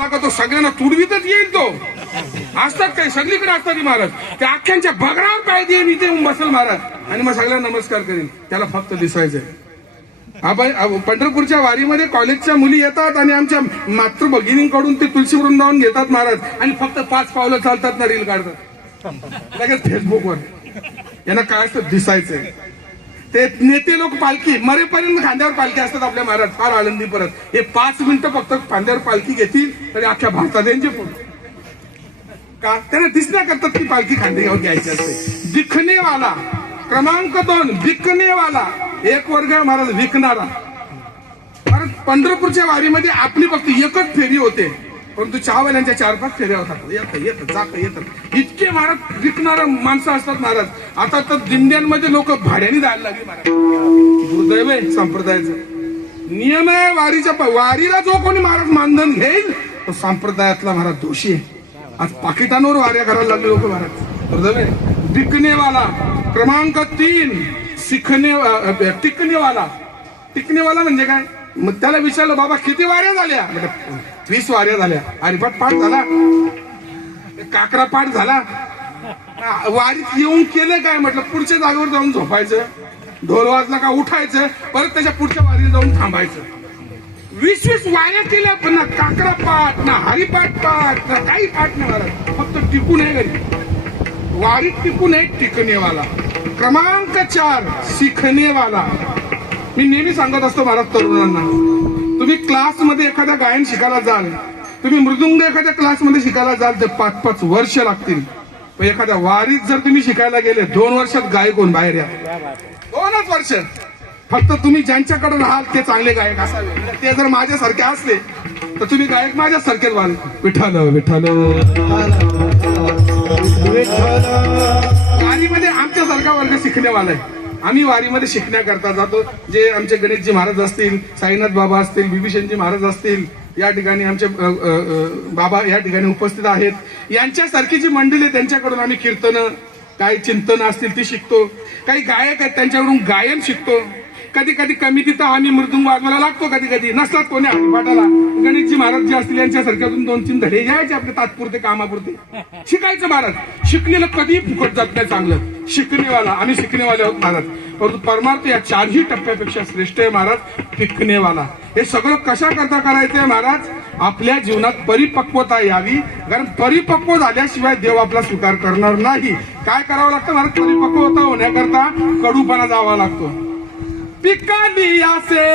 आला का तो सगळ्यांना तुडवीतच येईल तो. असतात काही सगळीकडे असतात महाराज. त्या अख्ख्यांच्या बगडावर पाय देईन इथे बसेल महाराज. आणि मग सगळ्यांना नमस्कार करेन. त्याला फक्त दिसायचंय. आपण पंढरपूरच्या वारीमध्ये कॉलेजच्या मुली येतात आणि आमच्या मातृ भगिनींकडून ते तुलसी वृंदावन घेतात महाराज. आणि फक्त पाच पावलं चालतात ना रील काढतात लगेच फेसबुकवर यांना काय असतं दिसायचंय. ते नेते लोक पालखी मरेपर्यंत खांद्यावर पालखी असतात आपल्या महाराज. फार आनंदी परत. हे पाच मिनिटं फक्त खांद्यावर पालखी घेतील तरी अख्ख्या भारतात यांचे फोटो. का? त्यांना दिसण्याकरता ती पालखी खांद्यावर घ्यायची असते. विकणेवाला क्रमांक दोन विकणेवाला एक वर्ग महाराज विकणारा. कारण पंढरपूरच्या वारीमध्ये आपली फक्त एकच फेरी होते. परंतु चहावाल्यांच्या चार पाच फेऱ्या होतात. हो, येत येत जात येत. इतके महाराज विकणारा माणसं असतात महाराज. आता तर दिंड्यांमध्ये लोक भाड्याने जायला लागले महाराज. दुर्दैव आहे संप्रदायाचं. नियम आहे वारीच्या वारीला जो कोणी महाराज मानधन घेईल तो संप्रदायातला महाराज दोषी आहे. आज पाकिटांवर वाऱ्या करायला लागले लोक महाराज. दुर्दैव विकणेवाला क्रमांक तीन शिकणे टिकणेवाला टिकणेवाला म्हणजे काय? मग त्याला विचारलं बाबा किती वाऱ्या झाल्या? वीस वाऱ्या झाल्या. हरिपाठ पाठ झाला. काकरा पाठ झाला. वारीत येऊन केलं काय म्हटलं? पुढच्या जागेवर जाऊन झोपायचं. ढोल वाजला का उठायचं. परत त्याच्या पुढच्या वारीला जाऊन थांबायचं. वीस वीस वाऱ्या केल्या पण ना काकरा पाठ ना हरिपाठ पाठ ना काही पाठ नाही महाराज फक्त टिकून आहे घरी. वारीत टिकून आहे टिकणेवाला. क्रमांक चार शिकणेवाला मी नेहमी सांगत असतो महाराज तरुणांना. तुम्ही क्लासमध्ये एखाद्या गायन शिकायला जाल तुम्ही मृदुंग एखाद्या क्लासमध्ये शिकायला जाल तर पाच पाच वर्ष लागतील. पण एखाद्या वारीत जर तुम्ही शिकायला गेले दोन वर्षात गायक होऊन बाहेर या? दोनच वर्ष. फक्त तुम्ही ज्यांच्याकडे राहाल ते चांगले गायक असावे. ते जर माझ्यासारखे असले तर तुम्ही गायक माझ्यासारखेच व्हाल. विठाल विठाल गाडीमध्ये आमच्यासारखा वर्ग शिकण्यावाला आहे. आम्ही वारीमध्ये शिकण्याकरता जातो. जे आमचे गणेशजी महाराज असतील साईनाथ बाबा असतील विभीषणजी महाराज असतील या ठिकाणी आमचे बाबा या ठिकाणी उपस्थित आहेत. यांच्यासारखी जी मंडळी आहे त्यांच्याकडून आम्ही कीर्तनं काही चिंतन असतील ती शिकतो. काही गायक आहेत त्यांच्याकडून गायन शिकतो. कधी कधी कमी तिथं आम्ही मृदुंग वाजवायला लागतो कधी कधी. नसतात कोणी हरिपाठाला गणेशजी महाराज जे असतील यांच्यासारख्यातून दोन तीन धडे घ्यायचे आपले तात्पुरते कामापुरते. शिकायचं महाराज शिकलेलं कधी फुकट जात नाही चांगलं. शिकणेवाला आम्ही शिकणेवाले आहोत महाराज. परंतु परमार्थ या चारही टप्प्यापेक्षा श्रेष्ठ आहे महाराज पिकणेवाला हे सगळं कशा करता करायचंय महाराज? आपल्या जीवनात परिपक्वता यावी कारण परिपक्व झाल्याशिवाय देव आपला स्वीकार करणार नाही. काय करावं लागतं महाराज? परिपक्वता होण्याकरता कडूपणा जावा लागतो. पिकाली असे